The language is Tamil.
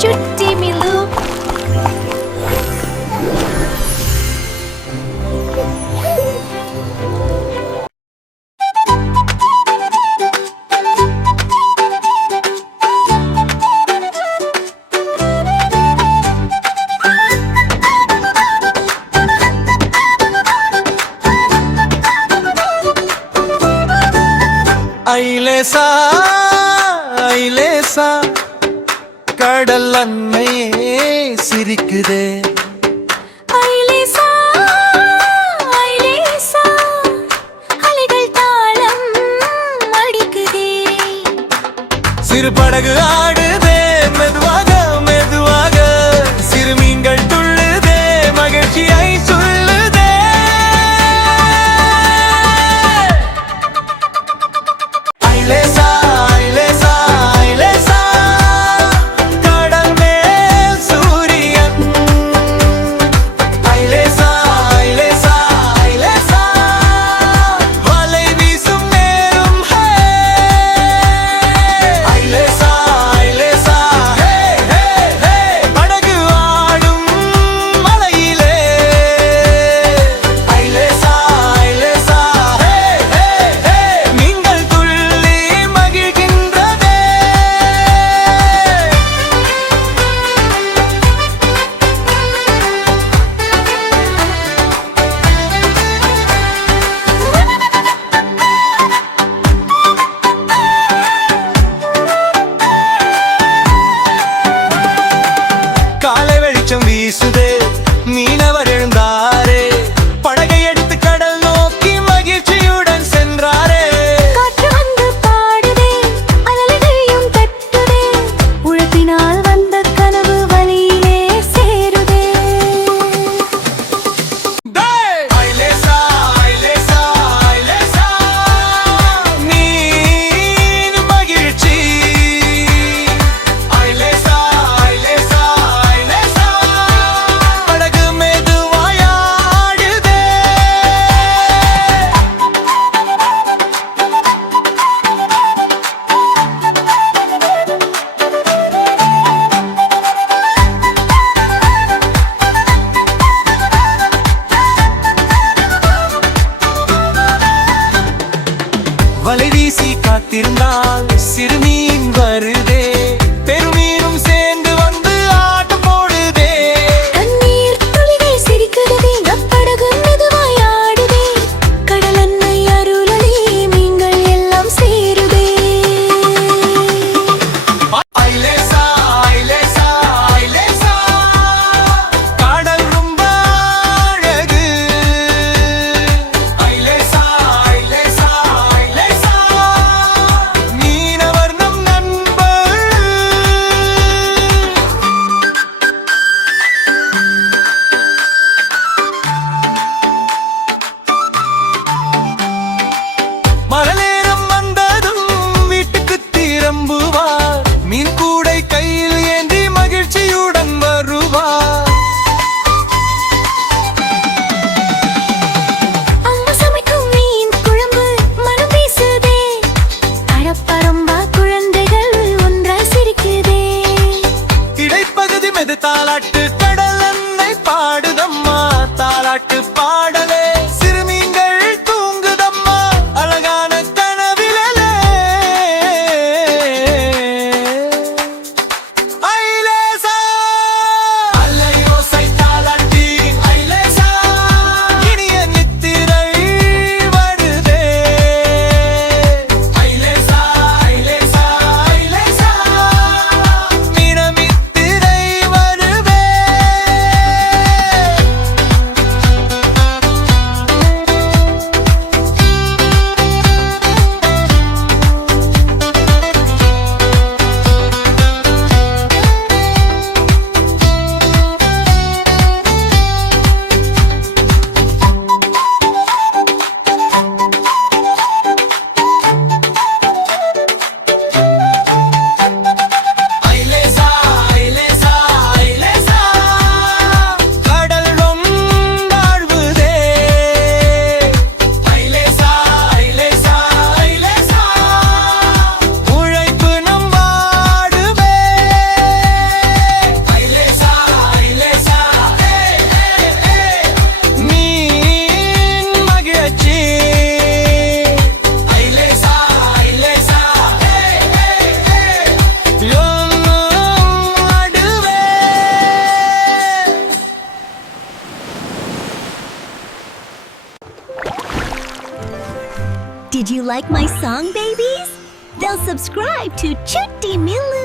cuti milu. ஐலேசா ஐலேசா கடல் அன்னையே சிரிக்குதே. ஐலேசா ஐலேசா அலைகள் தாளம் அடிக்குதே. சிறு படகு ஆடுதே மெதுவாக மெதுவாக, சிறு மீன்கள் துள்ளுதே மகிழ்ச்சியை சொல்லுதே. ஐலேசா ஐலேசா ஐலேசா கடல் மேல் சூரியன். ஐலேசா ஐலேசா ஐலேசா வலை வீசும் நேரம். ஐலேசா ஐலேசா ஹே ஹே ஹே படகு ஆடும் மலையிலே. ஐலேசா ஐலேசா ஹே ஹே ஹே நீங்கள் துள்ளி மகிழ்கின்றதே. காலை வெளிச்சம் வீசுதே மீனவர் எழுந்தாரே. படகை எடுத்து கடல் நோக்கி மகிழ்ச்சியுடன் சென்றாரே. காற்று வந்து பாடுதே அலைகளையும் தட்டுதே. உழைப்பினால் வந்த கனவு வழியிலே சேருதே. ஐலேசா ஐலேசா ஐலேசா மீன் மகிழ்ச்சி. ஐலேசா ஐலேசா ஐலேசா படகு மெதுவாயாடுதே. வலை வீசி காத்திருந்தால் சிறுமீன் வருதே. பெருமீனும் சேர்ந்து வந்து ஆட்டம் போடுதே. தண்ணீர் துளிகள் சிரிக்கிறதே. அப்படகு மெதுவாய் ஆடுதே. கடல் அன்னை அருளலே மீன்கள் எல்லாம் சேருதே. ஐலேசா ஐலேசா ஐலேசா கடல் ரொம்ப அழகு. ஐலேசா ஐலேசா ஐலேசா மீனவர் நம் நண்பர். மழை நேரம் வந்ததும் வீட்டுக்கு திரும்புவார். மீன் கூடை கையில் ஏந்தி மகிழ்ச்சியுடன் வருவார். அம்மா சமைக்கும் மீன் குழம்பு மனம் வீசுதே. அழப்பரம்பா குழந்தைகள் ஒன்றாய் சிரிக்குதே. இடைப்பகுதி மெது தாலாட்டு கடல் அன்னை பாடுதம்மா. தாலாட்டு பாடலே சிறுமீன்கள் தூங்குதம்மா அழகான கனவிலே. ஐலேசா அல்லையோசை தாலாட்டி. ஐலேசா இனிய நித்திரை வருதே. ஐலேசா ஐலேசா ஐலேசா மீனமித்திரை வருவே. Did you like my song, babies? They'll subscribe to Chutti Millu.